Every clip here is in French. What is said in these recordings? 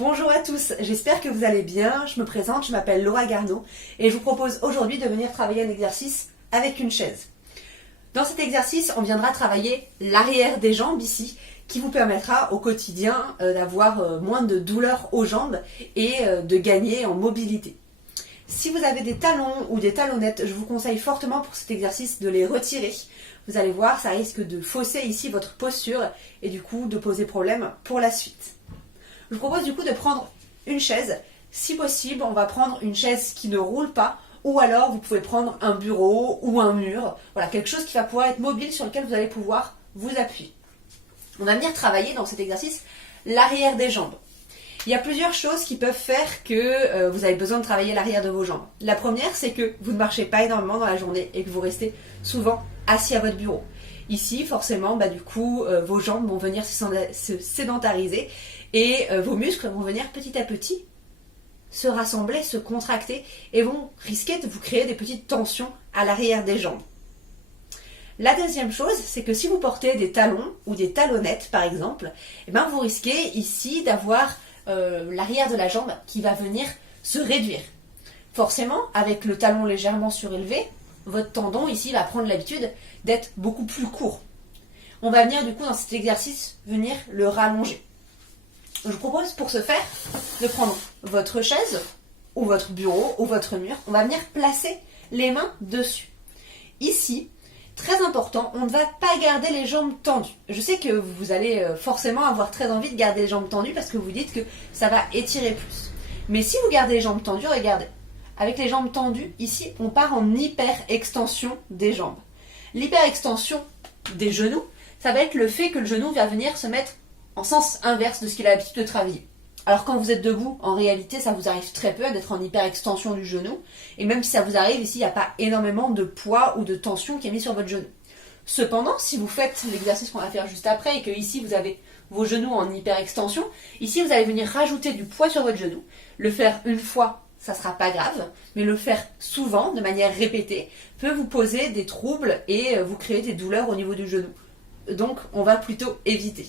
Bonjour à tous, j'espère que vous allez bien. Je me présente, je m'appelle Laura Garneau et je vous propose aujourd'hui de venir travailler un exercice avec une chaise. Dans cet exercice, on viendra travailler l'arrière des jambes ici, qui vous permettra au quotidien d'avoir moins de douleurs aux jambes et de gagner en mobilité. Si vous avez des talons ou des talonnettes, je vous conseille fortement pour cet exercice de les retirer. Vous allez voir, ça risque de fausser ici votre posture et du coup de poser problème pour la suite. Je vous propose du coup de prendre une chaise. Si possible, on va prendre une chaise qui ne roule pas ou alors vous pouvez prendre un bureau ou un mur. Voilà, quelque chose qui va pouvoir être mobile sur lequel vous allez pouvoir vous appuyer. On va venir travailler dans cet exercice l'arrière des jambes. Il y a plusieurs choses qui peuvent faire que vous avez besoin de travailler l'arrière de vos jambes. La première, c'est que vous ne marchez pas énormément dans la journée et que vous restez souvent assis à votre bureau. Ici, forcément, vos jambes vont venir se sédentariser et vos muscles vont venir petit à petit se rassembler, se contracter et vont risquer de vous créer des petites tensions à l'arrière des jambes. La deuxième chose, c'est que si vous portez des talons ou des talonnettes par exemple, vous risquez ici d'avoir l'arrière de la jambe qui va venir se réduire. Forcément, avec le talon légèrement surélevé, votre tendon ici va prendre l'habitude d'être beaucoup plus court. On va venir du coup dans cet exercice venir le rallonger. Je vous propose pour ce faire de prendre votre chaise ou votre bureau ou votre mur. On va venir placer les mains dessus. Ici, très important, on ne va pas garder les jambes tendues. Je sais que vous allez forcément avoir très envie de garder les jambes tendues parce que vous dites que ça va étirer plus. Mais si vous gardez les jambes tendues, regardez. Avec les jambes tendues, ici, on part en hyper-extension des jambes. L'hyper-extension des genoux, ça va être le fait que le genou va venir se mettre en sens inverse de ce qu'il a l'habitude de travailler. Alors quand vous êtes debout, en réalité, ça vous arrive très peu d'être en hyper-extension du genou. Et même si ça vous arrive, ici, il n'y a pas énormément de poids ou de tension qui est mis sur votre genou. Cependant, si vous faites l'exercice qu'on va faire juste après et que ici, vous avez vos genoux en hyper-extension, ici, vous allez venir rajouter du poids sur votre genou. Le faire une fois, ça ne sera pas grave, mais le faire souvent, de manière répétée, peut vous poser des troubles et vous créer des douleurs au niveau du genou. Donc, on va plutôt éviter.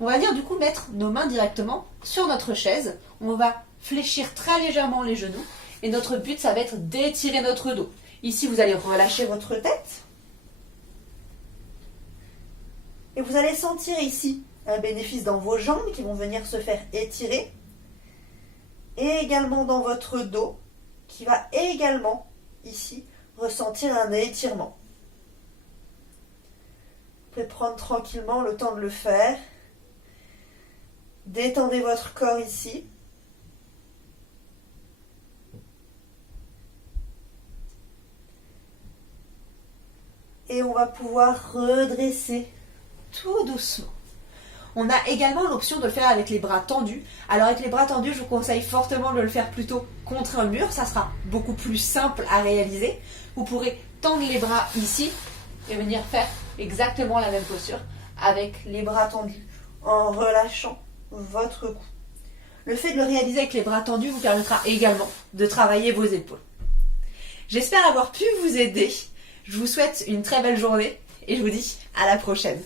On va venir du coup mettre nos mains directement sur notre chaise. On va fléchir très légèrement les genoux. Et notre but, ça va être d'étirer notre dos. Ici, vous allez relâcher votre tête. Et vous allez sentir ici un bénéfice dans vos jambes qui vont venir se faire étirer. Et également dans votre dos qui va également ici ressentir un étirement. Vous pouvez prendre tranquillement le temps de le faire. Détendez votre corps ici. Et on va pouvoir redresser tout doucement. On a également l'option de le faire avec les bras tendus. Alors avec les bras tendus, je vous conseille fortement de le faire plutôt contre un mur. Ça sera beaucoup plus simple à réaliser. Vous pourrez tendre les bras ici et venir faire exactement la même posture avec les bras tendus en relâchant votre cou. Le fait de le réaliser avec les bras tendus vous permettra également de travailler vos épaules. J'espère avoir pu vous aider. Je vous souhaite une très belle journée et je vous dis à la prochaine.